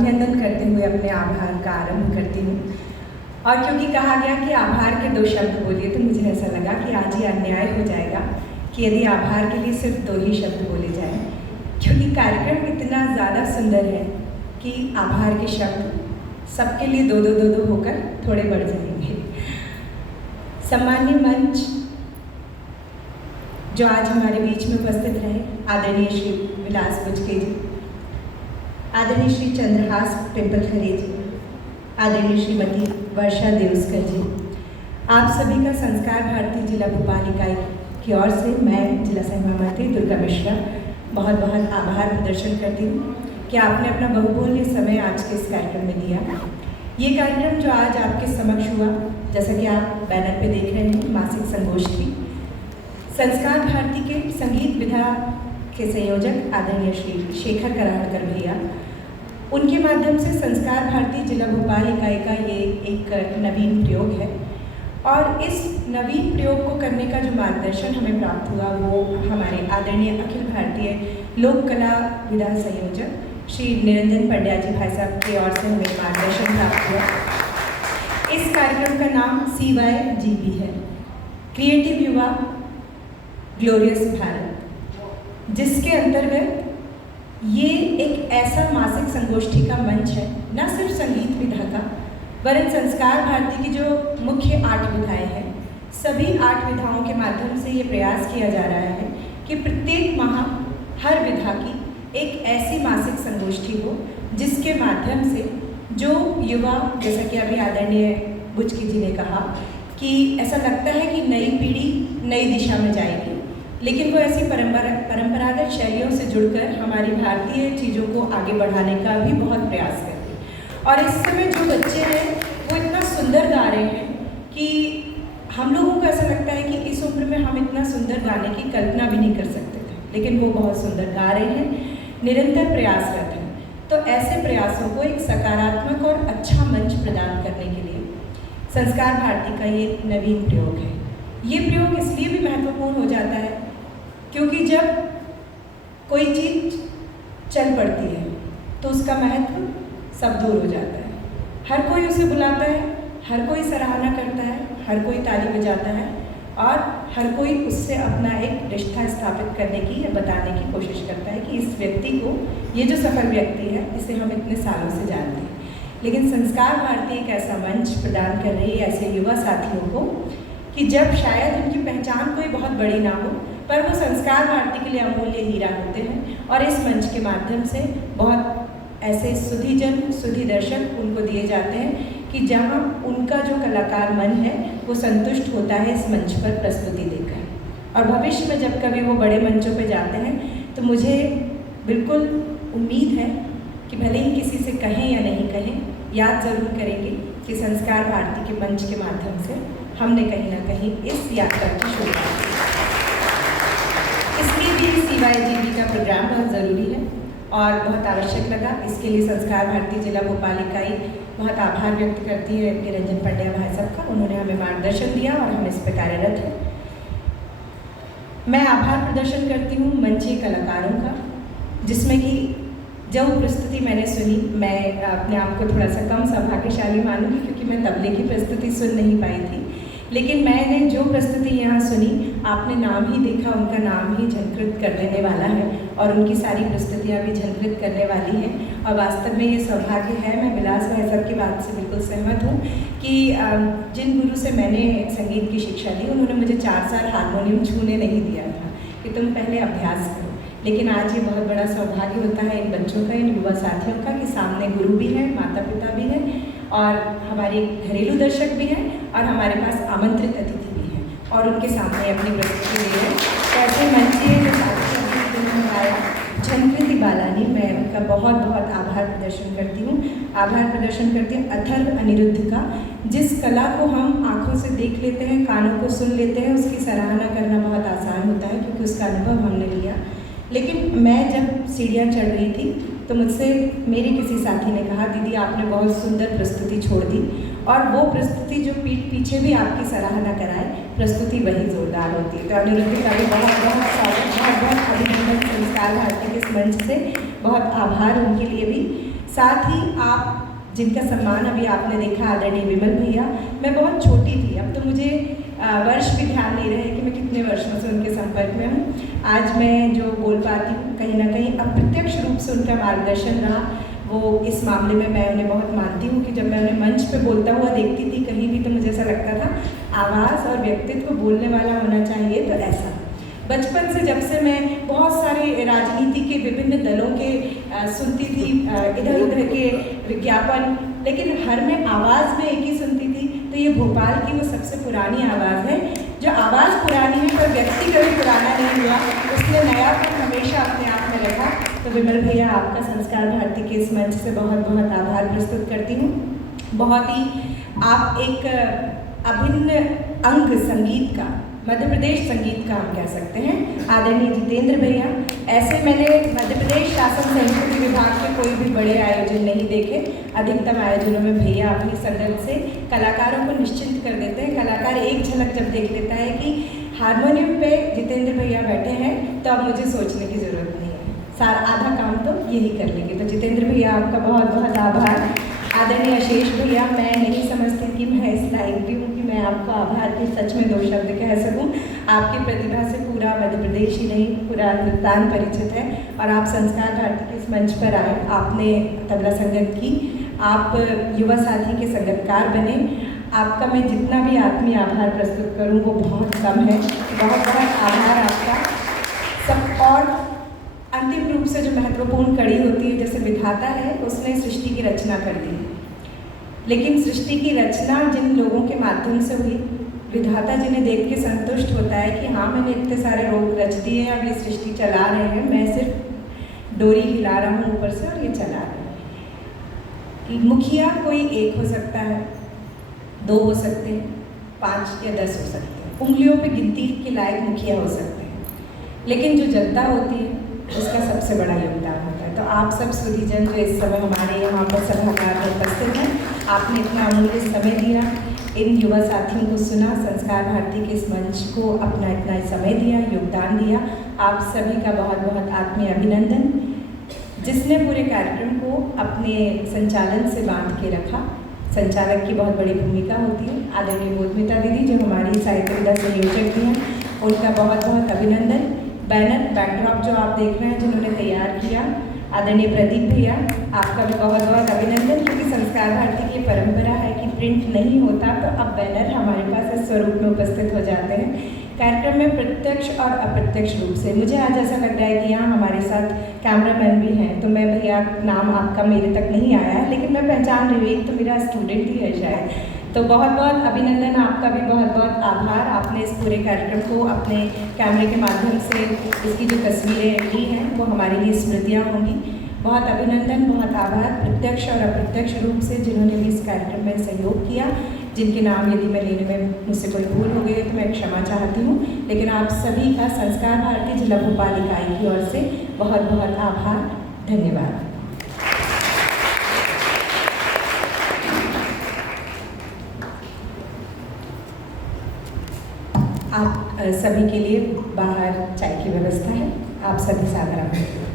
अभिनंदन करते हुए अपने आभार का आरंभ करती हूँ। और क्योंकि कहा गया कि आभार के 2 शब्द बोलिए, तो मुझे ऐसा लगा कि आज ये अन्याय हो जाएगा कि यदि आभार के लिए सिर्फ 2 ही शब्द बोले जाएं, क्योंकि कार्यक्रम इतना ज़्यादा सुंदर है कि आभार के शब्द सबके लिए 2-2 होकर थोड़े बढ़ जाएंगे। सम्मानीय मंच जो आज हमारे बीच में उपस्थित रहे, आदरणीय श्री विलास बुचके जी, आदरणीय श्री चंद्रहास पिंपलखरे जी, आदरणीय श्रीमती वर्षा देउस्कर जी, आप सभी का संस्कार भारती जिला भोपाल इकाई की ओर से मैं जिला सहमंत्री दुर्गा मिश्रा बहुत बहुत आभार प्रदर्शन करती हूँ कि आपने अपना बहुमूल्य समय आज के इस कार्यक्रम में दिया। ये कार्यक्रम जो आज आपके समक्ष हुआ, जैसा कि आप बैनर पे देख रहे हैं, मासिक संगोष्ठी संस्कार भारती के संगीत विधा के संयोजक आदरणीय श्री शेखर कराहकर भैया, उनके माध्यम से संस्कार भारती जिला भोपाल इकाई का ये एक नवीन प्रयोग है। और इस नवीन प्रयोग को करने का जो मार्गदर्शन हमें प्राप्त हुआ वो हमारे आदरणीय अखिल भारतीय लोक कला विधा संयोजक श्री निरंजन पंड्या जी भाई साहब की ओर से हमें मार्गदर्शन प्राप्त हुआ। इस कार्यक्रम का नाम CYGB है, क्रिएटिव युवा ग्लोरियस भारत, जिसके अंतर्गत ये एक ऐसा मासिक संगोष्ठी का मंच है, न सिर्फ संगीत विधा का, वरन संस्कार भारती की जो मुख्य 8 विधाएं हैं, सभी 8 विधाओं के माध्यम से ये प्रयास किया जा रहा है कि प्रत्येक माह हर विधा की एक ऐसी मासिक संगोष्ठी हो जिसके माध्यम से जो युवा, जैसा कि अभी आदरणीय बुचकी जी ने कहा कि ऐसा लगता है कि नई पीढ़ी नई दिशा में जाएगी, लेकिन वो ऐसी परंपरागत शैलियों से जुड़कर हमारी भारतीय चीज़ों को आगे बढ़ाने का भी बहुत प्रयास करती है। और इस समय जो बच्चे हैं वो इतना सुंदर गा रहे हैं कि हम लोगों को ऐसा लगता है कि इस उम्र में हम इतना सुंदर गाने की कल्पना भी नहीं कर सकते थे, लेकिन वो बहुत सुंदर गा रहे हैं, निरंतर प्रयासरत हैं। तो ऐसे प्रयासों को एक सकारात्मक और अच्छा मंच प्रदान करने के लिए संस्कार भारती का ये नवीन प्रयोग है। ये प्रयोग इसलिए भी महत्वपूर्ण हो जाता है क्योंकि जब कोई चीज़ चल पड़ती है तो उसका महत्व सब दूर हो जाता है। हर कोई उसे बुलाता है, हर कोई सराहना करता है, हर कोई ताली बजाता है और हर कोई उससे अपना एक रिश्ता स्थापित करने की या बताने की कोशिश करता है कि इस व्यक्ति को, ये जो सफल व्यक्ति है, इसे हम इतने सालों से जानते हैं। लेकिन संस्कार भारती एक ऐसा मंच प्रदान कर रही है ऐसे युवा साथियों को कि जब शायद उनकी पहचान कोई बहुत बड़ी ना हो, पर वो संस्कार भारती के लिए अमूल्य हीरा होते हैं। और इस मंच के माध्यम से बहुत ऐसे सुधीजन, सुधी दर्शक उनको दिए जाते हैं कि जहाँ उनका जो कलाकार मन है वो संतुष्ट होता है इस मंच पर प्रस्तुति देकर। और भविष्य में जब कभी वो बड़े मंचों पर जाते हैं तो मुझे बिल्कुल उम्मीद है कि भले ही किसी से कहें या नहीं कहें, याद ज़रूर करेंगे कि संस्कार भारती के मंच के माध्यम से हमने कहीं ना कहीं इस यात्रा की शुरुआत की। इसलिए भी CYGB का प्रोग्राम बहुत ज़रूरी है और बहुत आवश्यक लगा। इसके लिए संस्कार भारती जिला भोपाल इकाई बहुत आभार व्यक्त करती है निरंजन पंड्या भाई साहब का। उन्होंने हमें मार्गदर्शन दिया और हम इस पर कार्यरत हैं। मैं आभार प्रदर्शन करती हूँ मंचीय कलाकारों का, जिसमें कि जो प्रस्तुति मैंने सुनी, मैं अपने आप को थोड़ा सा कम सौभाग्यशाली मानूंगी क्योंकि मैं तबले की प्रस्तुति सुन नहीं पाई थी, लेकिन मैंने जो प्रस्तुति यहाँ सुनी, आपने नाम ही देखा, उनका नाम ही झंकृत कर देने वाला है और उनकी सारी प्रस्तुतियाँ भी झंकृत करने वाली हैं। और वास्तव में ये सौभाग्य है। मैं विलास भाई साहब की बात से बिल्कुल सहमत हूँ कि जिन गुरु से मैंने संगीत की शिक्षा ली, उन्होंने मुझे 4 साल हारमोनियम छूने नहीं दिया था कि तुम पहले अभ्यास करो। लेकिन आज ये बहुत बड़ा सौभाग्य होता है इन बच्चों का, इन युवा साथियों का कि सामने गुरु भी हैं, माता पिता भी हैं और हमारे घरेलू दर्शक भी हैं और हमारे पास आमंत्रित अतिथि भी हैं और उनके सामने अपनी प्रस्तुति दे रहे हैं। कैसे मंचीय जो साथी आया झंकृति बालानी, मैं उनका बहुत बहुत आभार प्रदर्शन करती हूँ। आभार प्रदर्शन करती हूँ अथर्व अनिरुद्ध का, जिस कला को हम आँखों से देख लेते हैं, कानों को सुन लेते हैं, उसकी सराहना करना बहुत आसान होता है क्योंकि उसका अनुभव हमने लिया। लेकिन मैं जब सीढ़ियाँ चढ़ रही थी तो मुझसे मेरे किसी साथी ने कहा, दीदी आपने बहुत सुंदर प्रस्तुति छोड़ दी, और वो प्रस्तुति जो पीठ पीछे भी आपकी सराहना कराए, प्रस्तुति वही जोरदार होती है। तो अनिरुद्ध का भी बहुत बहुत स्वागत, बहुत बहुत अभिनंदन संस्कार भारती के इस मंच से, बहुत आभार उनके लिए भी। साथ ही आप जिनका सम्मान अभी आपने देखा, आदरणीय विमल भैया, मैं बहुत छोटी थी, अब तो मुझे वर्ष भी ध्यान नहीं रहे कि मैं कितने वर्षों से उनके संपर्क में हूँ। आज मैं जो बोल पाती हूँ, कहीं ना कहीं अप्रत्यक्ष रूप से उनका मार्गदर्शन रहा। वो इस मामले में मैं उन्हें बहुत मानती हूँ कि जब मैं उन्हें मंच पे बोलता हुआ देखती थी कहीं भी, तो मुझे ऐसा लगता था आवाज़ और व्यक्तित्व बोलने वाला होना चाहिए। तो ऐसा बचपन से, जब से मैं बहुत सारे राजनीति के विभिन्न दलों के सुनती थी, इधर उधर के विज्ञापन, लेकिन हर में आवाज़ में एक ही सुनती थी। तो ये भोपाल की वो सबसे पुरानी आवाज़ है। जो आवाज़ पुरानी है पर व्यक्ति कभी पुराना नहीं हुआ, उसने नयापन हमेशा अपने आप में रखा। तो विमल भैया, आपका संस्कार भारती के इस मंच से बहुत बहुत आभार प्रस्तुत करती हूँ। बहुत ही आप एक अभिन्न अंग संगीत का, मध्य प्रदेश संगीत का हम कह सकते हैं। आदरणीय जितेंद्र भैया, ऐसे मैंने मध्य प्रदेश शासन संस्कृति विभाग के कोई भी बड़े आयोजन नहीं देखे। अधिकतम आयोजनों में भैया अपनी संगत से कलाकारों को निश्चिंत कर देते हैं। कलाकार एक झलक जब देख लेता है कि हारमोनियम पे जितेंद्र भैया बैठे हैं, तो अब मुझे सोचने की ज़रूरत नहीं है, सारा आधा काम तो यही कर लेंगे। तो जितेंद्र भैया, आपका बहुत बहुत आभार। आदरणीय आशीष भैया, मैं नहीं समझती कि मैं इस लायक भी हूँ कि मैं आपको आभार के सच में 2 शब्द कह सकूँ। आपकी प्रतिभा से पूरा मध्य प्रदेश ही नहीं, पूरा हिंदुस्तान परिचित है। और आप संस्कार भारती के इस मंच पर आए, आपने तबला संगत की, आप युवा साथी के संगतकार बने। आपका मैं जितना भी आत्मीय आभार प्रस्तुत करूँ वो बहुत कम है। बहुत बहुत आभार आपका सब। और अंतिम रूप से जो महत्वपूर्ण कड़ी होती है, जैसे विधाता है, उसने सृष्टि की रचना कर दी, लेकिन सृष्टि की रचना जिन लोगों के माध्यम से हुई, विधाता जिन्हें देख के संतुष्ट होता है कि हाँ, मैंने इतने सारे रोग रच दिए हैं, अब ये सृष्टि चला रहे हैं, मैं सिर्फ डोरी हिला रहा हूँ ऊपर से और ये चला रहे हैं। मुखिया कोई एक हो सकता है, 2 हो सकते हैं, 5 या 10 हो सकते हैं, उंगलियों पे गिनती के लायक मुखिया हो सकते हैं, लेकिन जो जनता होती है उसका सबसे बड़ा योगदान होता है। तो आप सब सुधीजन जो इस समय हमारे यहाँ पर सभागार में उपस्थित हैं, आपने इतना अमूल्य समय दिया, इन युवा साथियों को सुना, संस्कार भारती के इस मंच को अपना इतना समय दिया, योगदान दिया, आप सभी का बहुत बहुत आत्मीय अभिनंदन। जिसने पूरे कार्यक्रम को अपने संचालन से बांध के रखा, संचालक की बहुत बड़ी भूमिका होती है। आदरणीय बोधमिता दीदी, जो हमारी साहित्य विधा संयोजक भी हैं, उनका बहुत बहुत अभिनंदन। बैनर बैकड्रॉप जो आप देख रहे हैं, जिन्होंने तैयार किया, आदरणीय प्रदीप भैया, आपका भी बहुत बहुत अभिनंदन, क्योंकि संस्कार भारती की परंपरा है कि प्रिंट नहीं होता तो अब बैनर हमारे पास इस स्वरूप में उपस्थित हो जाते हैं। कार्यक्रम में प्रत्यक्ष और अप्रत्यक्ष रूप से मुझे आज ऐसा लग रहा है कि यहाँ हमारे साथ कैमरामैन भी हैं, तो मैं भैया, नाम आपका मेरे तक नहीं आया है, लेकिन मैं पहचान रही हूँ, एक तो मेरा स्टूडेंट ही है शायद। तो बहुत बहुत अभिनंदन, आपका भी बहुत बहुत आभार। आपने इस पूरे कार्यक्रम को अपने कैमरे के माध्यम से इसकी जो तस्वीरें ली हैं वो हमारे लिए स्मृतियाँ होंगी। बहुत अभिनंदन, बहुत आभार प्रत्यक्ष और अप्रत्यक्ष रूप से जिन्होंने भी इस कार्यक्रम में सहयोग किया, जिनके नाम यदि मैं लेने में मुझसे कोई भूल हो गई तो मैं क्षमा चाहती हूँ। लेकिन आप सभी का संस्कार भारती जिला भोपाल इकाई की ओर से बहुत बहुत आभार, धन्यवाद। आप सभी के लिए बाहर चाय की व्यवस्था है, आप सभी सादर आमंत्रित।